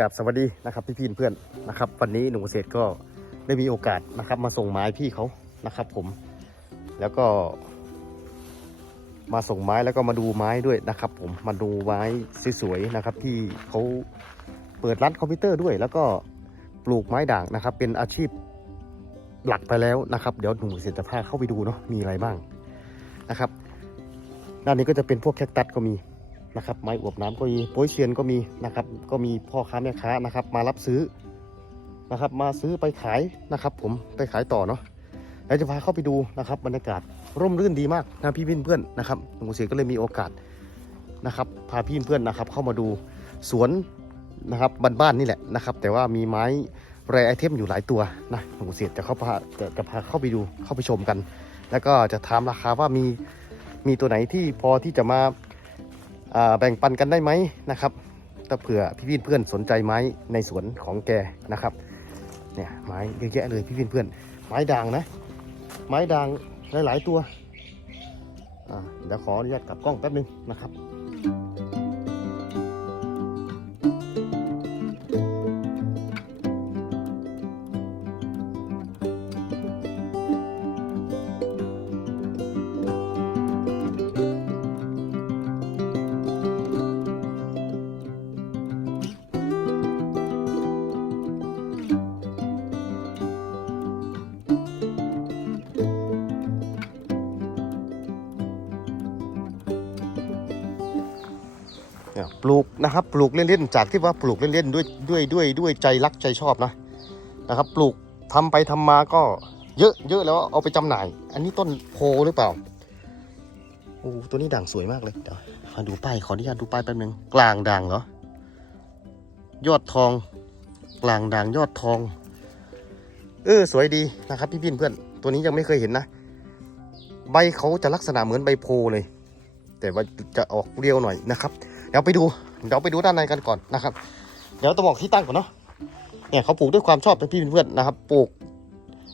กับสวัสดีนะครับพี่พี่เพื่อนนะครับ วันนี้หนุ่มเกษตรก็ได้มีโอกาสนะครับ มาส่งไม้พี่เขานะครับ ผม แล้วก็ มาส่งไม้แล้วก็มาดูไม้ด้วยนะครับ ผมมาดูไม้สวยๆนะครับ ที่เขาเปิดร้านคอมพิวเตอร์ด้วย แล้วก็ปลูกไม้ด่างนะครับ เป็นอาชีพหลักไปแล้วนะครับ เดี๋ยวหนุ่มเกษตรจะพาเข้าไปดูเนาะมีอะไรบ้างนะครับ ด้านนี้ก็จะเป็นพวกแคคตัสก็มี นะครับ ไม้อวบน้ำก็มีโป้ยเชียนก็มีนะครับ ก็มีพ่อค้าแม่ค้านะครับ มารับซื้อนะครับ มาซื้อไปขายนะครับ ผมไปขายต่อเนาะแล้วจะพาเข้าไปดูนะครับ บรรยากาศร่มรื่นดีมากนะพี่เพื่อนๆนะครับหนุ่มเกษตรก็เลยมีโอกาสนะครับ พาพี่เพื่อนนะครับ เข้ามาดูสวนนะครับบ้านๆนี่แหละนะครับ แต่ว่ามีไม้แรไอเทมอยู่หลายตัวนะหนุ่มเกษตรจะเข้าพาจะจะพาเข้าไปดูเข้าไปชมกัน แล้วก็จะถามราคาว่ามีมีตัวไหนที่พอที่จะมา แบ่งปันกันได้ไหมนะครับถ้าเผื่อพี่พี่เพื่อนสนใจไม้ในสวนของแกนะครับเนี่ยไม้เยอะแยะเลยพี่พี่เพื่อนไม้ด่างนะ ไม้ด่างหลายๆตัวเดี๋ยวขออนุญาตกลับกล้องแป๊บนึงนะครับ ปลูกนะครับปลูกเล่นๆจากที่ว่าปลูกเล่นๆด้วยด้วยด้วยด้วยใจรักใจชอบนะนะครับ ปลูกทำไปทำมาก็เยอะเยอะแล้วเอาไปจำหน่าย อันนี้ต้นโพหรือเปล่าโอ้ตัวนี้ด่างสวยมากเลยเดี๋ยวมาดูป้ายขออนุญาตดูป้ายแป๊บนึงกลางด่างเหรอยอดทองกลางด่างยอดทอง เออสวยดีนะครับ พี่พี่เพื่อนตัวนี้ยังไม่เคยเห็นนะ ใบเขาจะลักษณะเหมือนใบโพเลย แต่ว่าจะออกเรียวหน่อยนะครับ เดี๋ยวไปดูเดี๋ยวไปดูด้านในกันก่อนนะครับ เดี๋ยวต้องบอกที่ตั้งก่อนเนาะเนี่ยเขาปลูกด้วยความชอบเป็นพี่เป็นเพื่อนนะครับ ปลูก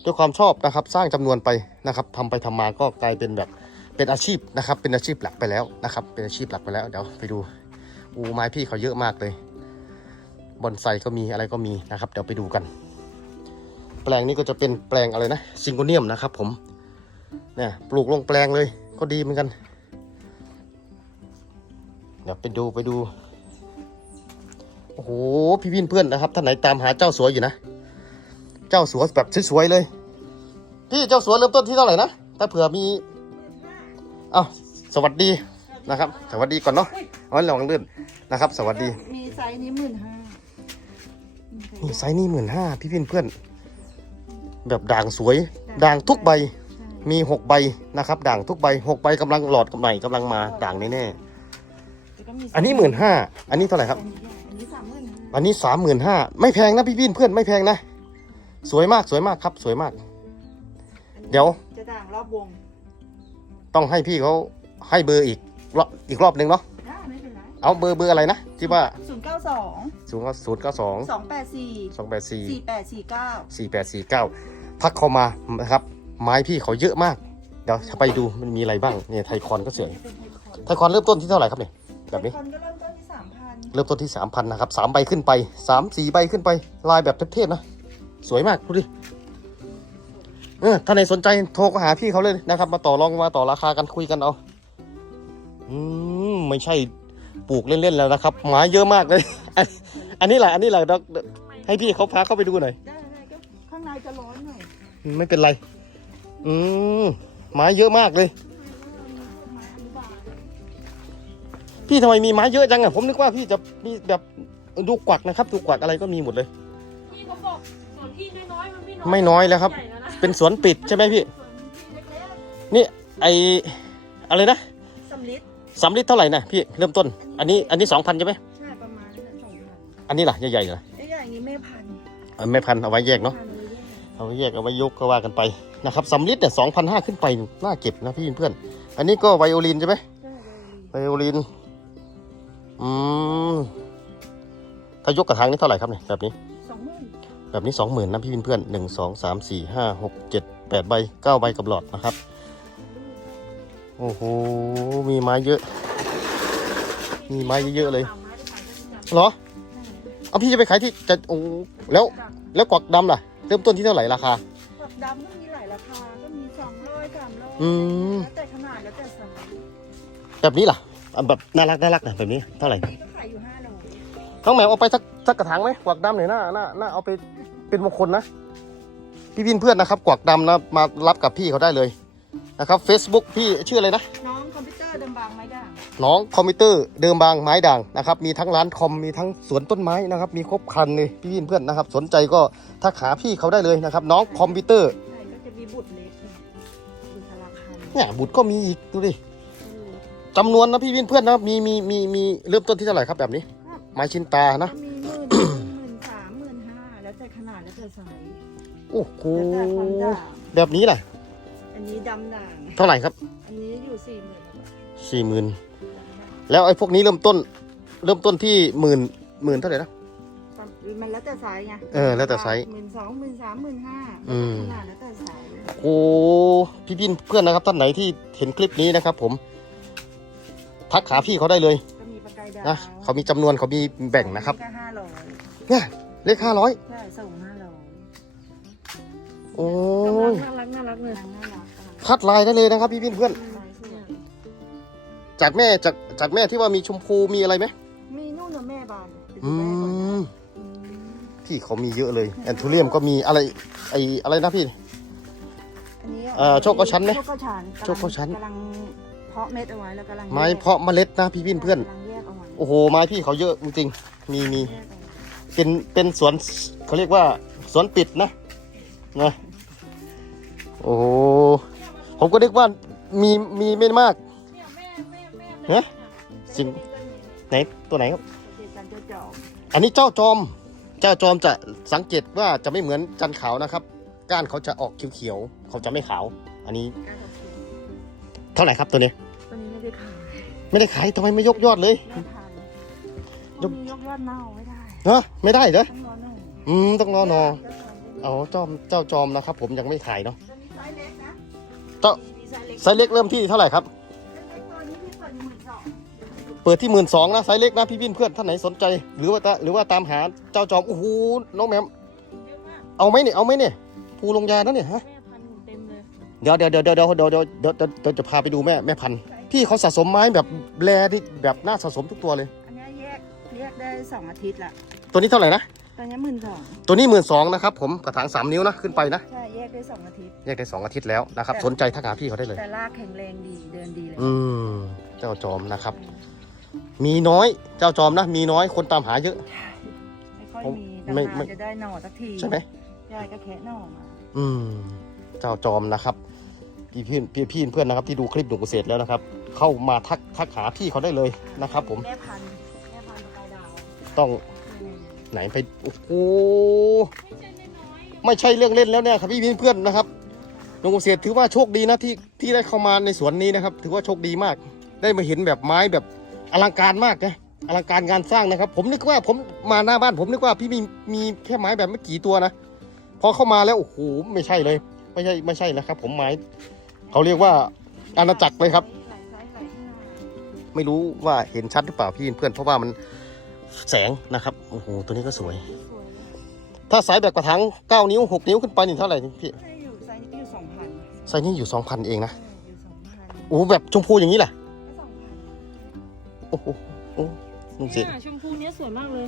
ด้วยความชอบนะครับ สร้างจำนวนไปนะครับทำไปทำมาก็กลายเป็นแบบเป็นอาชีพนะครับ เป็นอาชีพหลักไปแล้วนะครับ เป็นอาชีพหลักไปแล้วเดี๋ยวไปดูอูไม้พี่เขาเยอะมากเลยบอนไซก็มีอะไรก็มีนะครับ เดี๋ยวไปดูกัน แปลงนี้ก็จะเป็นแปลงอะไรนะซิงโกเนียมนะครับ ผมเนี่ยปลูกลงแปลงเลยก็ดีเหมือนกัน เดี๋ยวไปดูไปดู โอ้โห พี่พี่เพื่อนนะครับ ท่านไหนตามหาเจ้าสัวอยู่นะ เจ้าสัวแบบสวยๆเลย พี่เจ้าสัวเริ่มต้นที่เท่าไหร่นะ ถ้าเผื่อมีเอ้าสวัสดีนะครับ สวัสดีก่อนเนาะเอาไว้ลองเลื่อนนะครับ สวัสดี มีไซส์นี้หมื่นห้านี่ไซส์นี่หมื่นห้าพี่พี่เพื่อน แบบด่างสวย ด่างทุกใบ มีหกใบนะครับ ด่างทุกใบหกใบกำลังหลอดกับไหนกำลังมา ด่างแน่ๆ อันนี้หมื่นห้าอันนี้เท่าไหร่ครับ อันนี้สามหมื่นห้าอันนี้สามหมื่นห้าไม่แพงนะพี่พี่เพื่อนไม่แพงนะ สวยมากสวยมากครับ สวยมาก เดี๋ยวจะด่างรอบวงต้องให้พี่เขาให้เบอร์อีกรอบอีกรอบหนึ่งเนาะได้ไม่เป็นไรเอาเบอร์เบอร์อะไรนะที่ว่าศูนย์เก้าสองศูนย์ศูนย์เก้าสองสองแปดสี่สองแปดสี่สี่แปดสี่เก้าสี่แปดสี่เก้าทักเข้ามานะครับ ไม้พี่เขาเยอะมาก เดี๋ยวไปดูมันมีอะไรบ้างเนี่ยไทคอนก็สวยเป็นไทคอนไทคอนเริ่มต้นที่เท่าไหร่ครับเนี่ย แบบนี้ไทคอนก็เริ่มต้นที่สามพันเริ่มต้นที่สามพันนะครับสามใบขึ้นไปสามสี่ใบขึ้นไป ลายแบบเทพๆนะ สวยมาก ดูดิ เออ ถ้าในสนใจโทรก็หาพี่เขาเลยนะครับ มาต่อรองมาต่อราคากันคุยกันเอา อืม ไม่ใช่ปลูกเล่นๆแล้วนะครับไม้เยอะมากเลย อันอันนี้แหละ อันนี้แหละดอกให้พี่เขาพาเข้าไปดูหน่อย ได้ได้ก็ข้างในจะร้อนหน่อยไม่เป็นไร อืมไม้เยอะมากเลย พี่ทำไมมีไม้เยอะจังอะผมนึกว่าพี่จะมีแบบดูกวักนะครับดูกวักอะไรก็มีหมดเลย พี่เขาบอกส่วนที่น้อยๆมันไม่น้อยไม่น้อยแล้วครับ ใหญ่แล้วนะเป็นสวนปิดใช่ไหมพี่ ส่วนที่เล็กนี่ไออะไรนะๆสำลิดสามลิตรเท่าไหร่นะพี่เริ่มต้น อันนี้อันนี้สองพันใช่ไหมใช่ประมาณนั้นสองพันอันนี้ล่ะใหญ่ๆเหรอไอ้อย่างนี้แม่พันธุ์เออไม่พันเอาไว้แยกเนาะ พันธุ์เลยแยกเอาไว้แยกเอาไว้ยกก็ว่ากันไปนะครับสามลิตรเนี่ยสองพันห้าขึ้นไปน่าเก็บนะพี่เพื่อน อันนี้ก็ไวโอลินใช่ไหมใช่เลยไวโอลิน อืมถ้ายกกระถางนี่เท่าไหร่ครับเนี่ยแบบนี้ สองหมื่นแบบนี้สองหมื่นนะพี่เพื่อนหนึ่งสองสามสี่ห้าหกเจ็ดแปดใบเก้าใบกับหลอดนะครับ โอ้โห มีไม้เยอะ มีไม้เยอะๆเลยสามไม้ได้ขายได้ทุกอย่างเหรอ เอาพี่จะไปขายที่จะโอ้แล้วแล้วกวักดำล่ะ เริ่มต้นที่เท่าไหร่ราคาฝักดำก็มีหลายราคา ก็มีสองร้อยสามร้อยอืม แล้วแต่ขนาดแล้วแต่ไซส์แบบนี้ล่ะอะ แบบน่ารักน่ารักนะแบบนี้เท่าไหร่นี่ก็ขายอยู่ห้าโลน้องแหมวเอาไปสักสักกระถางไหมกวักดำหน่อยน่าน่าน่าเอาไปเป็นมงคลนะ พี่วินเพื่อนนะครับ กวักดำนะมารับกับพี่เขาได้เลยนะครับ Facebook พี่ชื่ออะไรนะ น้องคอมพิวเตอร์ดำบางไม้ด่างน้องคอมพิวเตอร์เดิมบางไม้ด่างนะครับมีทั้งร้านคอมมีทั้งสวนต้นไม้นะครับ มีครบครันเลยพี่วินเพื่อนนะครับ สนใจก็ทักหาพี่เขาได้เลยนะครับ น้องคอมพิวเตอร์ใช่ก็จะมีบุตรเล็กเนี่ยบุตรราคาเนี่ยบุตรก็มีอีกดูดิ จำนวนนะพี่วินเพื่อนนะมีมีมีมีเริ่มต้นที่เท่าไหร่ครับแบบนี้ไม้ชินตานะก็มีหมื่นหมื่นสามหมื่นห้าแล้วแต่ขนาดแล้วแต่ไซส์โอ้โหแล้วแต่ความด่างแบบนี้ล่ะอันนี้ดำด่าง เท่าไหร่ครับอันนี้อยู่สี่หมื่นสี่หมื่นแล้วไอ้พวกนี้เริ่มต้น เริ่มต้นที่หมื่นหมื่นเท่าไหร่นะ มันแล้วแต่ไซส์ไงเออแล้วแต่ไซส์หมื่นสองหมื่นสามหมื่นห้าอืม ขนาดแล้วแต่ไซส์ โอ้พี่พินเพื่อนนะครับท่านไหนที่เห็นคลิปนี้นะครับผม ทักหาพี่เขาได้เลยก็มีปลากายดาวนะเขามีจำนวนเขามีแบ่งนะครับก็ห้าร้อยเนี่ยเลขห้าร้อยใช่ส่งห้าร้อยโอ้ยน่ารักน่ารักเลยน่ารักคัดลายได้เลยนะครับ พี่พินเพื่อนลายสวยจากแม่จากจากแม่ที่ว่ามีชมพูมีอะไรไหมมีนู่นน่ะแม่บานไปดูอืแม่ก่อนมอืมพี่เขามีเยอะเลยแอนทูเรียมก็มีอะไรไออะไรนะพี่ อันนี้เอ่อโชคเก้าชั้นไหมโชคเก้าชั้นโชคเก้าชั้น กำลัง เพาะเม็ดเอาไว้แล้วกำลังไม้เพาะเมล็ดนะพี่พินเพื่อน กำลังแยกเอาไว้โอ้โหไม้พี่เขาเยอะจริงๆมีมีแยกเอาไว้เป็นเป็นสวนเขาเรียกว่าสวนปิดนะนะโอ้โหผมก็นึกว่ามีมีไม่มากเนี่ยแม่แม่แม่ฮะจริงไหนตัวไหนครับ เด็กกันเจ้าจอมอันนี้เจ้าจอม เจ้าจอมจะสังเกตว่าจะไม่เหมือนจันขาวนะครับ ก้านเขาจะออกเขียวๆเขาจะไม่ขาว อันนี้การตัดสินเท่าไหร่ครับตัวนี้ตัวนี้ ไม่ได้ขายไม่ได้ขายทำไมไม่ยกยอดเลยยกยอดเน่าไม่ได้เนาะไม่ได้เหรออืมต้องรอนอเอาจอมเจ้าจอมนะครับ ผมยังไม่ขายเนาะเจ้าไซส์เล็กเริ่มที่เท่าไหร่ครับเปิดที่หมื่นสองนะไซส์เล็กนะพี่วินเพื่อนท่านไหนสนใจ หรือว่าหรือว่าตามหาเจ้าจอมโอ้โหน้องแมมเอาไหมเนี่ยเอาไหมเนี่ยภูลงยานั่นเนี่ยฮะแม่เดี๋ยวเดี๋ยวเดี๋ยวเดี๋ยวเดี๋ยวเดี๋ยวเดี๋ยวจะพาไปดูแม่แม่พันธุ์ พี่เขาสะสมไม้แบบแรที่แบบน่าสะสมทุกตัวเลย อันนี้แยกแยกได้สองอาทิตย์ละตัวนี้เท่าไหร่นะตัวนี้หมื่นสองตัวนี้หมื่นสองนะครับผมกระถางสามนิ้วนะขึ้นไปนะ ใช่แยกได้สองอาทิตย์ แยกได้สองอาทิตย์แล้วนะครับสนใจทักหาพี่เขาได้เลย แต่รากแข็งแรงดีเดินดีเลยอืมเจ้าจอมนะครับ มีน้อยเจ้าจอมนะ มีน้อยคนตามหาเยอะ ไม่ค่อยผมมีไม่นานไม่ๆจะได้หน่อสักทีใช่ไหมยายก็แคะหน่อมาอืมเจ้าจอมนะครับ พี่พี่พี่พี่เพื่อนนะครับ ที่ดูคลิปหนุ่มเกษตรแล้วนะครับ เข้ามาทักทักหาพี่เขาได้เลยนะครับ ผมแม่พันธุ์แม่พันธุ์ปลายดาวต้องนี่ไหนไปโอ้โหไม่ใช่น้อยไม่ใช่เรื่องเล่นแล้วเนี่ยครับพี่เพื่อนนะครับหนุ่มเกษตรถือว่าโชคดีนะที่ที่ได้เข้ามาในสวนนี้นะครับ ถือว่าโชคดีมาก ได้มาเห็นแบบไม้แบบอลังการมากนะอลังการงานสร้างนะครับ ผมนึกว่าผมมาหน้าบ้าน ผมนึกว่าพี่มีมีแค่ไม้แบบไม่กี่ตัวนะพอเข้ามาแล้วโอ้โหไม่ใช่เลย ไม่ใช่ไม่ใช่นะครับ ผมไม้ เขาเรียกว่าอาณาจักรเลยครับหลายไซส์หลายขนาดไม่รู้ว่าเห็นชัดหรือเปล่าพี่เพื่อนเพราะว่ามันแสงนะครับโอ้โหตัวนี้ก็สวยสวยเลยถ้าสายแบบกระถาง9นิ้ว 6 นิ้วขึ้นไปนี่เท่าไหร่พี่ใช่อยู่ไซส์นี้อยู่สองพันไซส์นี้อยู่ 2,000 เองนะอยู่สองพันโอ้แบบชมพูอย่างนี้แหละก็สองพันโอ้โหโอ้ลุงเสียเนี่ยชมพูเนี้ยสวยมากเลย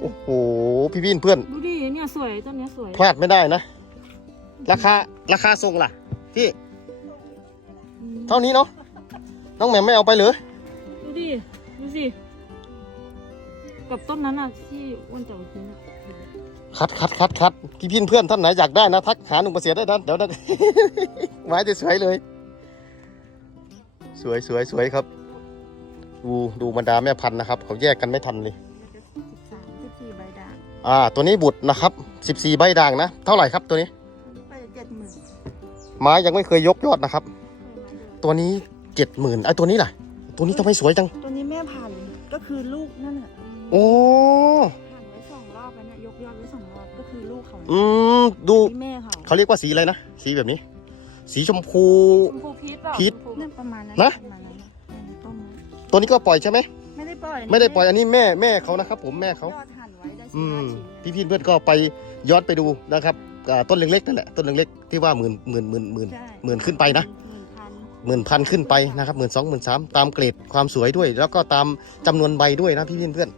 โอ้โห พี่พี่เพื่อน ดูดิเนี่ยสวยต้นเนี้ยสวย พลาดไม่ได้นะ ราคา ราคาส่งล่ะ พี่อืม เท่านี้เนาะน้องแหม่มไม่เอาไปเหรอดูดิ ดูสิ กับต้นนั้นอะที่อ้วนจากกินอะคัดคัดคัดคัดพี่พี่เพื่อนท่านไหนอยากได้นะทักหาหนุ่มเกษตรได้นะเดี๋ยวนะไม้จะสวยเลย สวยสวยสวยครับ ดูดูบรรดาแม่พันธุ์นะครับ เขาแยกกันไม่ทันเลย สิบสามสิบสี่ใบด่างอ่า ตัวนี้บุตรนะครับ 14 ใบด่างนะ เท่าไหร่ครับตัวนี้ ไปเจ็ดหมื่นไม้ยังไม่เคยยกยอดนะครับ ตัวนี้70,000ไอ้ตัวนี้ล่ะ ตัวนี้ทำไมสวยจัง ตัวนี้แม่พันธุ์ก็คือลูกนั่นแหละโอ้ผ่านไว้สองรอบแล้วเนี่ยยกยอดไว้สองรอบก็คือลูกเขาอืมดูนี่แม่เขาเขาเรียกว่าสีอะไรนะ สีแบบนี้ สีชมพู ชมพูพีชเปล่าพีช ชมพูเนี่ยประมาณนั้นนะ ประมาณนั้นต้นนี้ตัวนี้ก็ปล่อยใช่ไหม ไม่ได้ปล่อยไม่ได้ปล่อยอันนี้แม่แม่เขานะครับ ผมแม่เขา ยอดหั่นไว้อืมห้าชิ้นพี่พี่เพื่อนก็ไปย้อนไปดูนะครับอ่าต้นเล็กๆนั่นแหละต้นเล็กๆที่ว่าหมื่นหมื่นหมื่นหมื่นใช่หมื่นขึ้นไปนะ หมื่นพันหมื่นพันขึ้นไปนะครับหมื่นสองหมื่นสามตามเกรดความสวยด้วย แล้วก็ตามจำนวนใบด้วยนะพี่เพื่อน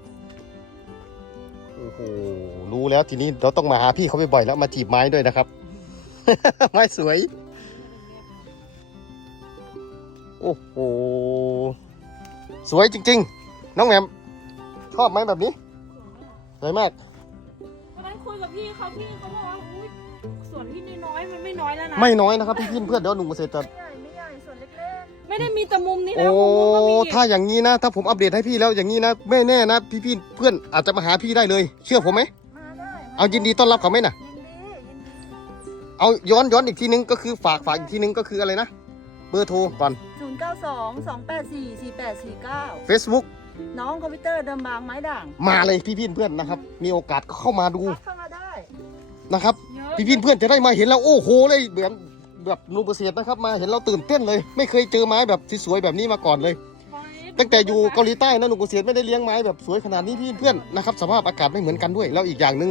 ๆโอ้โหรู้แล้วทีนี้เราต้องมาหาพี่เขาบ่อยๆแล้วมาจีบไม้ด้วยนะครับ ไม้สวย โอ้โหสวยจริง ๆ น้องแหมมชอบไหมแบบนี้สวยมากวันนั้นคุยกับพี่เขาพี่เขาบอกว่าอุ๊ยส่วนพี่น้อยๆมันไม่น้อยแล้วนะไม่น้อยนะครับพี่เพื่อนๆเดี๋ยวหนุ่มเกษตรจะ ไม่ได้มีแต่มุมนี้โอ้นะมุมนู้นก็มีถ้าอย่างนี้นะ ถ้าผมอัปเดตให้พี่แล้วอย่างนี้นะไม่แน่นะ พี่พี่ๆเพื่อนอาจจะมาหาพี่ได้เลย เชื่อผมไหมๆมาได้เอายินดีต้อนรับเขาไหมน่ะ ยินดียินดีเอาย้อนย้อนอีกทีนึงก็คือฝากฝากอีกทีนึงก็คืออะไรนะ เบอร์โทรก่อน ศูนย์เก้าสองสองแปดสี่สี่แปดสี่เก้า Facebook น้องคอมพิวเตอร์เดิมบางไม้ด่างมาเลยพี่พี่ๆเพื่อนนะครับ มีโอกาสก็เข้ามาดูทักเข้ามาได้นะครับ เยอะพี่พี่ๆเพื่อนจะได้มาเห็นแล้วโอ้โหเลยแบบ แบบนูเปอร์เซียนะครับ มาเห็นเราตื่นเต้นเลย ไม่เคยเจอไม้แบบสวยๆแบบนี้มาก่อนเลย ตั้งแต่อยู่เกาหลีใต้นะหนุ่มเกษตรไม่ได้เลี้ยงไม้แบบสวยขนาดนี้พี่เพื่อนนะครับสภาพอากาศไม่เหมือนกันด้วย แล้วอีกอย่างหนึ่ง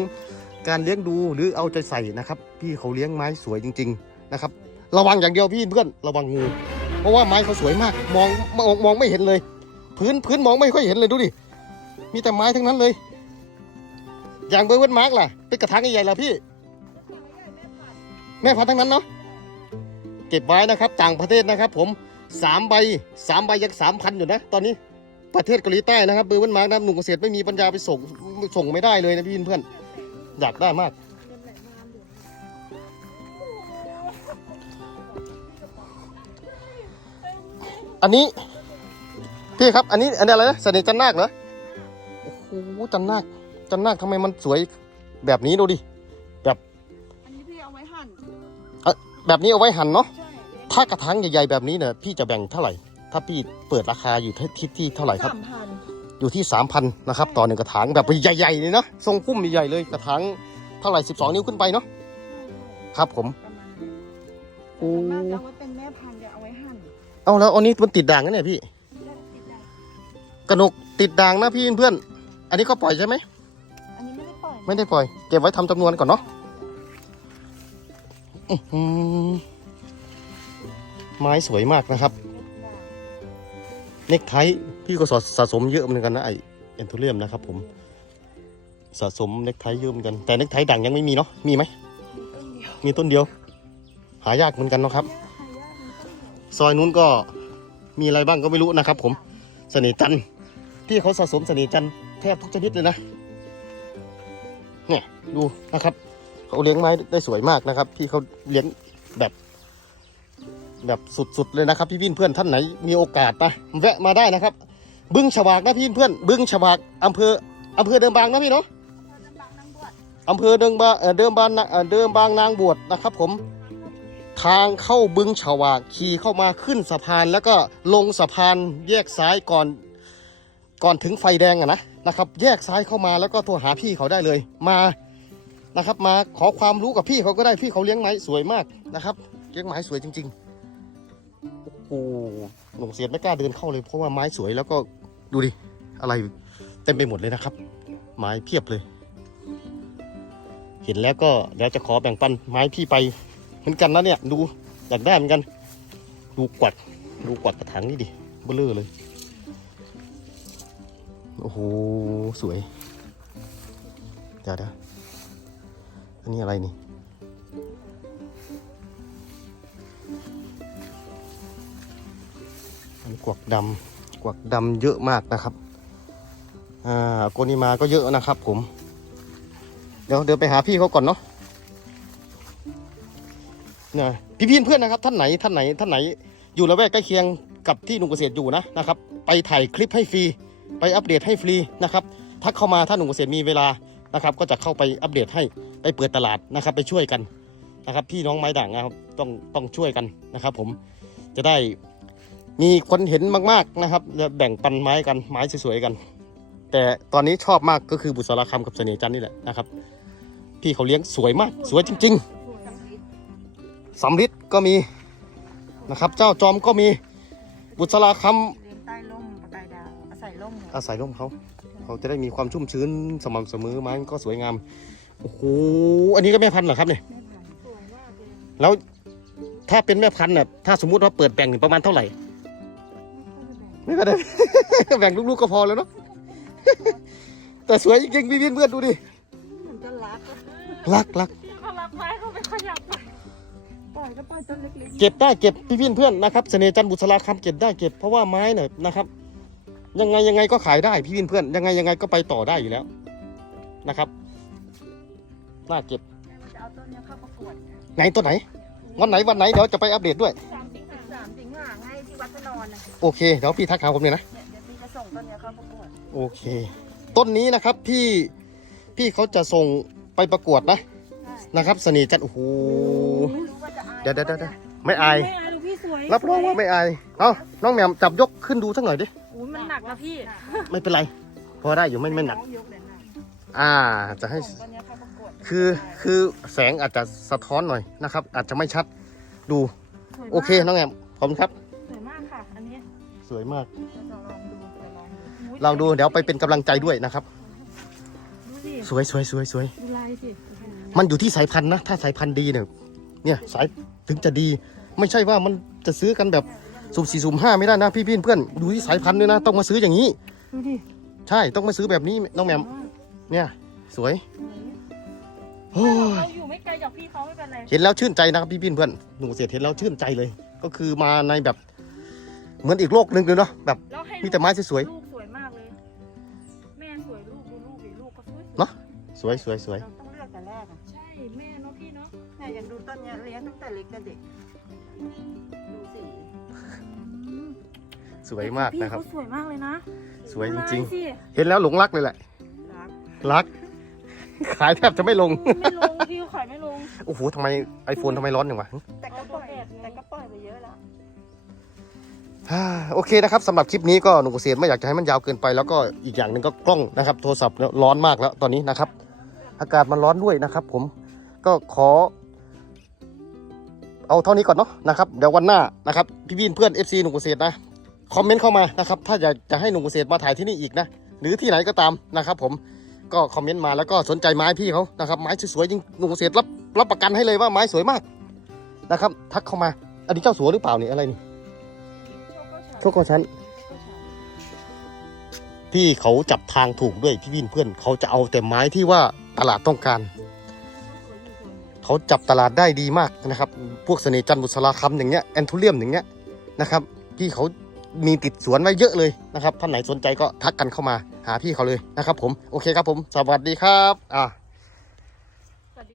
การเลี้ยงดูหรือเอาใจใส่นะครับ พี่เขาเลี้ยงไม้สวยจริง ๆนะครับ ระวังอย่างเดียวพี่เพื่อนระวังงูเพราะว่าไม้เขาสวยมากมองมองมองไม่เห็นเลย พื้นพื้นมองไม่ค่อยเห็นเลยดูดิมีแต่ไม้ทั้งนั้นเลย อย่างเบอร์เวิร์ดมาร์กล่ะเป็นกระถางใหญ่ๆล่ะพี่ แม่พันธุ์ทั้งนั้นเนาะ เก็บไว้นะครับต่างประเทศนะครับ ผมสามใบสามใบยังสามพันอยู่นะ ตอนนี้ประเทศเกาหลีใต้นะครับเบอร์วันมาร์กนะหนุ่มเกษตรไม่มีปัญญาไปส่งส่งไม่ได้เลยนะพี่เพื่อนอยากได้มาก อันนี้พี่ครับ อันนี้อันนี้อะไรนะเสน่ห์จันนาคเหรอโอ้โหจันนาคจันนาคทำไมมันสวยแบบนี้ดูดิ แบบนี้เอาไว้หั่นเนาะ ใช่ถ้ากระถางใหญ่ๆแบบนี้เนี่ยพี่จะแบ่งเท่าไหร่ ถ้าพี่เปิดราคาอยู่ที่ที่ที่เท่าไหร่ครับ สามพันอยู่ที่ 3,000นะครับต่อหนึ่งกระถางแบบใหญ่ๆเลยเนาะทรงพุ่มใหญ่ๆเลยกระถางเท่าไหร่ 12 นิ้วขึ้นไปเนาะครับผมโอ้ประมาณนั้นแต่ส่วนมากจะเอาไว้เป็นแม่พันธุ์จะเอาไว้หั่นเอาแล้วอันนี้มันติดด่างนะเนี่ยพี่ติดได้กระหนกติดด่างนะพี่เพื่อนๆอันนี้ก็ปล่อยใช่ไหมอันนี้ไม่ได้ปล่อยไม่ได้ปล่อยเก็บไว้ทำจำนวนก่อนเนาะอื้อหือ ไม้สวยมากนะครับ เน็กไทพี่ก็สะสะสมเยอะเหมือนกันนะไอเอนทูเรียมนะครับ ผม สะสมเน็กไทเยอะเหมือนกัน แต่เน็กไทด่างยังไม่มีเนาะมีไหมมีต้นเดียว หายากเหมือนกันเนาะครับ ซอยนู้นก็มีอะไรบ้างก็ไม่รู้นะครับ ผมเสน่จันทร์ที่เขาสะสมเสน่จันทร์แทบทุกชนิดเลยนะเนี่ยดูนะครับ เขาเลี้ยงไม้ได้สวยมากนะครับ พี่เขาเลี้ยงแบบแบบสุดๆเลยนะครับ พี่พี่เพื่อนท่านไหนมีโอกาสนะแวะมาได้นะครับ บึงฉวากนะพี่เพื่อนบึงฉวากอำเภออำเภอเดิมบางนะพี่เนาะอำเภอเดิมบางเอ่อเดิมบางนะเอ่อเดิมบางนางบวชนะครับ ผมทางเข้าบึงฉวากขี่เข้ามาขึ้นสะพานแล้วก็ลงสะพานแยกซ้ายก่อนก่อนถึงไฟแดงอะนะนะครับ แยกซ้ายเข้ามาแล้วก็โทรหาพี่เขาได้เลย มา นะครับ มาขอความรู้กับพี่เขาก็ได้พี่เขาเลี้ยงไม้สวยมากนะครับเลี้ยงไม้สวยจริงๆโอ้โหหนุ่มเสียดไม่กล้าเดินเข้าเลยเพราะว่าไม้สวยแล้วก็ดูดิอะไรเต็มไปหมดเลยนะครับ ไม้เพียบเลย เห็นแล้วก็เดี๋ยวจะขอแบ่งปันไม้พี่ไปเหมือนกันนะเนี่ยดูอยากได้เหมือนกัน ดูกวัดดูกวัดกระถางนี่ดิเบลอเลยโอ้โหสวยเดี๋ยวเดี๋ยว อันนี้อะไรนี่ อันกวักดำกวักดำเยอะมากนะครับ อ่าโกนิมาก็เยอะนะครับผม เดี๋ยวเดี๋ยวไปหาพี่เขาก่อนเนาะเนี่ยพี่พี่เพื่อนนะครับ ท่านไหนท่านไหนท่านไหน อยู่ละแวกใกล้เคียงกับที่หนุ่มเกษตรอยู่นะนะครับ ไปถ่ายคลิปให้ฟรี ไปอัปเดตให้ฟรีนะครับ ทักเข้ามาถ้าหนุ่มเกษตรมีเวลา นะครับ ก็จะเข้าไปอัปเดตให้ไปเปิดตลาดนะครับ ไปช่วยกันนะครับ พี่น้องไม้ด่างนะครับต้องต้องช่วยกันนะครับ ผมจะได้มีคนเห็นมากๆนะครับจะแบ่งปันไม้กันไม้สวยๆกัน แต่ตอนนี้ชอบมากก็คือบุษราคำกับเสน่ห์จันทร์นี่แหละนะครับพี่เขาเลี้ยงสวยมาก สวยจริงๆสำลิดก็มีนะครับ เจ้าจอมก็มีบุษราคเรียนใต้ร่มประกายดาวอาศัยร่มเนี่ยำอาศัยร่มเขาใช่ เขาจะได้มีความชุ่มชื้นสม่ำเสมอไม้มันก็สวยงามโอ้โหอันนี้ก็แม่พันธุ์เหรอครับเนี่ยแล้วถ้าเป็นแม่พันธุ์น่ะถ้าสมมุติว่าเปิดแบ่งนี่ประมาณเท่าไหร่ไม่ค่อยได้แบ่งไม่ก็ได้ แบ่งลูกๆก็พอแล้วเนาะแต่สวยจริงๆพี่เพื่อนดูดิเหมือนจะรักรักรักเขารักไม้เขาไม่ค่อยอยากไปปล่อยก็ปล่อยต้นเล็กๆเก็บได้เก็บพี่เพื่อนนะครับเสน่ห์จันบุษราคำเก็บได้เก็บเพราะว่าไม้เนี่ยนะครับ ยังไงยังไงก็ขายได้พี่เพื่อนๆยังไงยังไงก็ไปต่อได้อยู่แล้วนะครับน่าเก็บมันจะเอาต้นเนี้ยเข้าประกวดไหนตัวไหน วันไหนวันไหนเดี๋ยวจะไปอัปเดตด้วยสามสิงหาสามสิงหาให้ที่วัดพระนอนนะโอเคเดี๋ยวพี่ทักหาผมเลยนะเนี่ยเดี๋ยวพี่จะส่งต้นเนี้ยเข้าประกวดโอเค ต้นนี้นะครับพี่พี่เขาจะส่งไปประกวดนะใช่นะครับเสน่ห์จันทร์โอ้โหไม่รู้ว่าจะอายเดี๋ยวเดี๋ยวเดี๋ยวเดี๋ยวไม่อายไม่อายลูกพี่สวยรับรองว่าไม่อายเอ้าน้องแหม่มจับยกขึ้นดูสักหน่อยดิโอ้ยมัน หนักนะพี่ไม่เป็นไร พอได้อยู่ไม่ไม่หนักองยกเลยนะอ่าจะให้ส่งต้นเนี้ยเข้าประกวดคือคือแสงอาจจะสะท้อนหน่อยนะครับ อาจจะไม่ชัดดูสวยมากโอเคน้องแหม่มขอบคุณครับ สวยมากค่ะ อันนี้สวยมากจะลองดูจะลองดูอุ๊ยลองดูเดี๋ยวไปเป็นกำลังใจด้วยนะครับ ดูสิสวยสวยสวยสวย ดูลายสิมันอยู่ที่สายพันธุ์นะ ถ้าสายพันธุ์ดีเนี่ยเนี่ยสายถึงจะดี ไม่ใช่ว่ามันจะซื้อกันแบบ สุ่มสี่สุ่มห้าไม่ได้นะพี่พี่เพื่อนดูที่สายพันธุ์ด้วยนะ ต้องมาซื้ออย่างนี้ ดูดิใช่ต้องมาซื้อแบบนี้น้องแหม่มเนี่ย สวยโอ้ยเราอยู่ไม่ไกลจากพี่เขาไม่เป็นไรเห็นแล้วชื่นใจนะครับพี่พี่เพื่อนหนุ่มเกษตรเห็นแล้วชื่นใจเลย ก็คือมาในแบบเหมือนอีกโลกหนึ่งเลยเนาะแบบแล้วให้มีแต่ไม้สวยลูกสวยมากเลยแม่สวยลูกดูลูกดิลูกก็สวยเนอะๆสวยสวยสวยเราต้องเลือกแต่แรกอะใช่แม่เนาะพี่เนาะเนี่ยอย่างดูต้นเนี้ยเลี้ยงตั้งแต่เล็กแต่เด็กดูสี สวยมากนะครับพี่เขาสวยมากเลยนะสวยจริงดูลาสิๆเห็นแล้วหลงรักเลยแหละรักรัก ขายแทบจะไม่ลง ไม่ลงพี่เขาขายไม่ลง โอ้โหทำไมไอโฟนทำไมร้อนอย่างวะ แต่ก็ปล่อยแต่ก็ปล่อยไปเยอะแล้วฮ่าโอเคนะครับสำหรับคลิปนี้ก็หนุ่มเกษตรไม่อยากจะให้มันยาวเกินไปแล้วก็อีกอย่างหนึ่งก็กล้องนะครับโทรศัพท์เนี่ยร้อนมากแล้วตอนนี้นะครับ อากาศมันร้อนด้วยนะครับ ผมก็ขอ เอาเท่านี้ก่อนเนาะนะครับเดี๋ยววันหน้านะครับพี่พี่เพื่อน FC หนุ่มเกษตรนะ คอมเมนต์เข้ามานะครับ ถ้าอยากจะให้หนุ่มเกษตรมาถ่ายที่นี่อีกนะ หรือที่ไหนก็ตามนะครับผมก็คอมเมนต์มาแล้วก็สนใจไม้พี่เขานะครับไม้สวยๆจริงหนุ่มเกษตรรับรับประกันให้เลยว่าไม้สวยมากนะครับ ทักเข้ามา อันนี้เจ้าสัวหรือเปล่าเนี่ยอะไรนี่โชคชั้นพี่เขาจับทางถูกด้วยพี่วินเพื่อนเขาจะเอาแต่ไม้ที่ว่าตลาดต้องการ เขาจับตลาดได้ดีมากนะครับ พวกเสน่ห์จันทร์บุษราคำอย่างเงี้ยแอนทูเรียมอย่างเงี้ยนะครับพี่เขา มีติดสวนไว้เยอะเลยนะครับท่านไหนสนใจก็ทักกันเข้ามาหาพี่เขาเลยนะครับผมโอเคครับผม สวัสดีครับอ่า